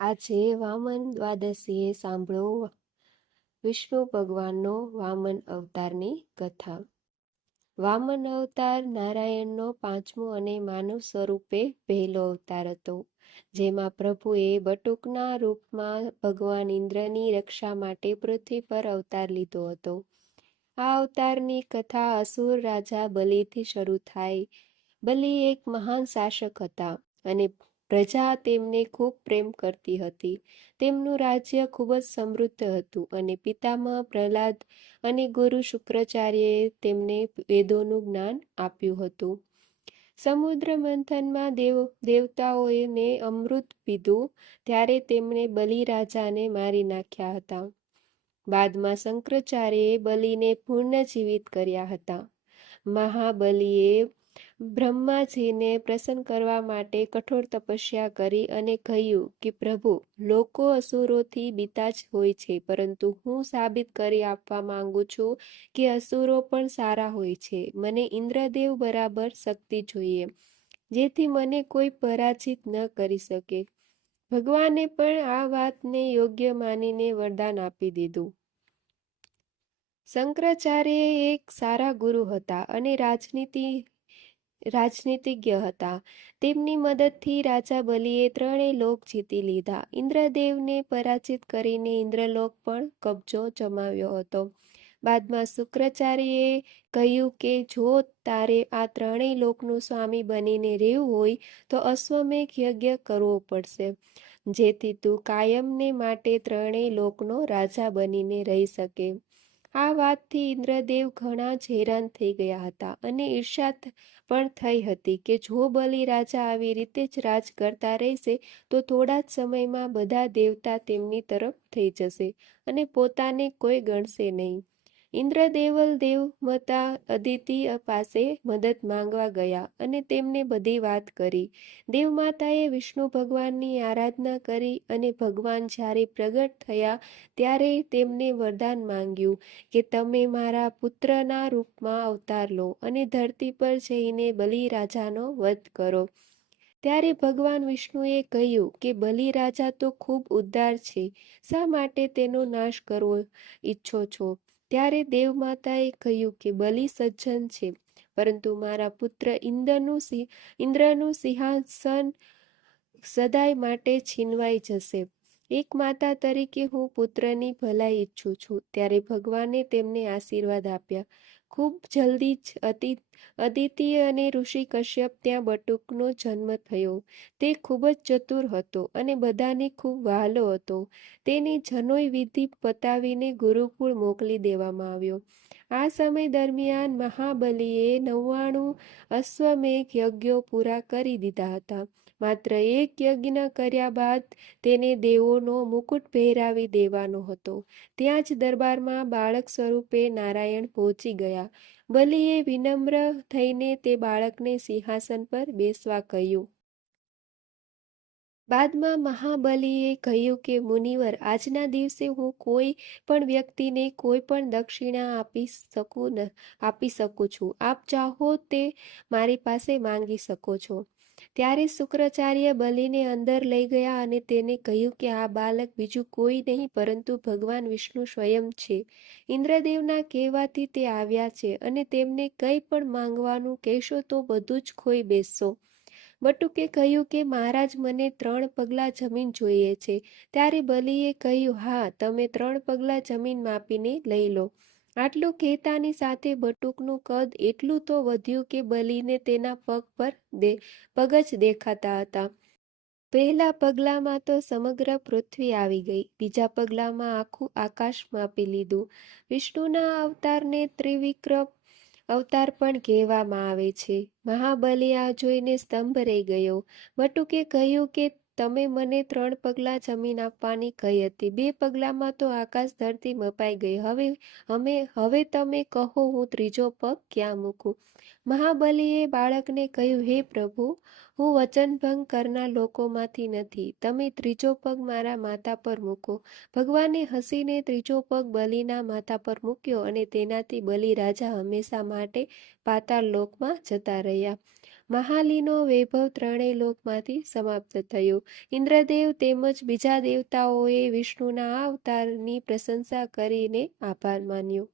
આજે વામન દ્વાદશીએ સાંભળો વિષ્ણુ ભગવાનનો વામન અવતારની કથા. વામન અવતાર નારાયણનો પાંચમો અને માનવ સ્વરૂપે પહેલો અવતાર હતો, જેમાં પ્રભુએ બટુકના રૂપમાં ભગવાન ઇન્દ્રની રક્ષા માટે પૃથ્વી પર અવતાર લીધો હતો. આ અવતારની કથા અસુર રાજા બલિથી શરૂ થાય. બલિ એક મહાન શાસક હતા અને પ્રજા તેમને ખૂબ પ્રેમ કરતી હતી. તેમનું રાજ્ય ખૂબ જ સમૃદ્ધ હતું અને પિતામહ પ્રહલાદ અને ગુરુ શુક્રાચાર્યએ તેમને વેદોનું જ્ઞાન આપ્યું હતું. સમુદ્ર મંથનમાં દેવતાઓને અમૃત પીધું ત્યારે તેમણે બલિ રાજાને મારી નાખ્યા હતા. બાદમાં શંકરાચાર્યએ બલિને પુનર્જીવિત કર્યા હતા. મહાબલીએ બ્રહ્માજીને પ્રસન્ન કરવા માટે કઠોર તપસ્યા કરી અને કહ્યું કે પ્રભુ, લોકો અસુરોથી બીતા જ હોય છે, પરંતુ હું સાબિત કરી આપવા માંગુ છું કે અસુરો પણ સારા હોય છે. મને ઇન્દ્રદેવ બરાબર શક્તિ જોઈએ, જેથી મને કોઈ પરાજિત ન કરી શકે. ભગવાને પણ આ વાતને યોગ્ય માનીને વરદાન આપી દીધું. શંકરાચાર્ય એક સારા ગુરુ હતા અને રાજનીતિજ્ઞ હતા. તેમની મદદથી રાજા બલિએ ત્રણેય લોક જીતી લીધા. ઇન્દ્રદેવને પરાજિત કરીને ઇન્દ્રલોક પણ કબજો જમાવ્યો હતો. બાદમાં શુક્રાચાર્યએ કહ્યું કે જો તારે આ ત્રણેય લોકનું સ્વામી બનીને રહેવું હોય તો અશ્વમેઘ યજ્ઞ કરવો પડશે, જેથી તું કાયમને માટે ત્રણેય લોકનો રાજા બનીને રહી શકે. આ વાતથી ઇન્દ્રદેવ ઘણા જ હેરાન થઈ ગયા હતા અને ઈર્ષ્યા પણ થઈ હતી કે જો બલિ રાજા આવી રીતે જ રાજ કરતા રહેશે તો થોડા જ સમયમાં બધા દેવતા તેમની તરફ થઈ જશે અને પોતાને કોઈ ગણશે નહીં. ઇન્દ્ર દેવમાતા અદિતિ પાસે મદદ માંગવા ગયા અને તેમને બધી વાત કરી. દેવમાતાએ વિષ્ણુ ભગવાનની આરાધના કરી અને ભગવાન જ્યારે પ્રગટ થયા ત્યારે તેમને વરદાન માંગ્યું કે તમે મારા પુત્રના રૂપમાં અવતાર લો અને ધરતી પર જઈને બલિ રાજાનો વધ કરો. ત્યારે ભગવાન વિષ્ણુએ કહ્યું કે બલિ રાજા તો ખૂબ ઉદાર છે, શા માટે તેનો નાશ કરવો ઈચ્છો છો? ત્યારે દેવમાતાએ કહ્યું કે બલિ સજ્જન છે, પરંતુ મારા પુત્ર ઇન્દ્રનું સિંહાસન સદાય માટે છીનવાઈ જશે. એક માતા તરીકે હું પુત્રની ભલાઈ ઈચ્છું છું. ત્યારે ભગવાને તેમને આશીર્વાદ આપ્યા. ખૂબ જલ્દી જ અદિતિ અને ઋષિ કશ્યપ ત્યાં બટુકનો જન્મ થયો. તે ખૂબ જ ચતુર હતો અને બધાને ખૂબ વહાલો હતો. તેની જનોઈ વિધિ પતાવીને ગુરુકુળ મોકલી દેવામાં આવ્યો. આ સમય દરમિયાન મહાબલીએ 99 અશ્વમેઘ યજ્ઞો પૂરા કરી દીધા હતા. માત્ર એક યજ્ઞ કર્યા બાદ તેને દેવોનો મુકુટ પહેરાવી દેવાનો હતો. ત્યાં જ દરબારમાં બાળક સ્વરૂપે નારાયણ પહોંચી ગયા. બલિએ વિનમ્ર થઈને તે બાળકને સિંહાસન પર બેસવા કહ્યું. બાદમાં મહાબલીએ કહ્યું કે મુનિવર, આજના દિવસે હું કોઈ પણ વ્યક્તિને કોઈ પણ દક્ષિણા આપી શકું છું. આપ ચાહો તે મારી પાસે માંગી શકો છો. ત્યારે શુક્રાચાર્ય બલિને અંદર લઈ ગયા અને તેને કહ્યું કે આ બાળક બીજું કોઈ નહીં પરંતુ ભગવાન વિષ્ણુ સ્વયં છે. ઇન્દ્રદેવના કહેવાથી તે આવ્યા છે અને તેમને કંઈ પણ માંગવાનું કહેશો તો બધું જ ખોઈ બેસશો. બટુકે કહ્યું કે મહારાજ, મને 3 પગલાં જમીન જોઈએ છે. ત્યારે બલિએ કહ્યું, હા, તમે 3 પગલાં જમીન માપીને લઈ લો. આટલું કહેતાની સાથે બટુકનું કદ એટલું તો વધ્યું કે બલિને તેના પગ જ દેખાતા હતા. પહેલા પગલામાં તો સમગ્ર પૃથ્વી આવી ગઈ. બીજા પગલામાં આખું આકાશ માપી લીધું. વિષ્ણુના અવતારને ત્રિવિક્રમ અવતાર પણ કહેવામાં આવે છે. મહાબલી આ જોઈને સ્તંભ રહી ગયો. બટુકે કહ્યું કે તમે મને 3 પગલાં જમીન આપવાની કહી હતી. 2 પગલામાં તો આકાશ ધરતી મપાઈ ગઈ. હવે તમે કહો, હું ત્રીજો પગ ક્યાં મૂકું? મહાબલીએ બાળકને કહ્યું, હે પ્રભુ, હું વચનભંગ કરનાર લોકોમાંથી નથી. તમે ત્રીજો પગ મારા માથા પર મૂકો. ભગવાને હસીને ત્રીજો પગ બલિના માથા પર મૂક્યો અને તેનાથી બલિ રાજા હંમેશા માટે પાતાળ લોકમાં જતા રહ્યા. મહાલીનો વૈભવ ત્રણેય લોકમાંથી સમાપ્ત થયું. ઇન્દ્રદેવ તેમજ બીજા દેવતાઓએ વિષ્ણુના આ અવતારની પ્રશંસા કરીને આભાર માન્યો.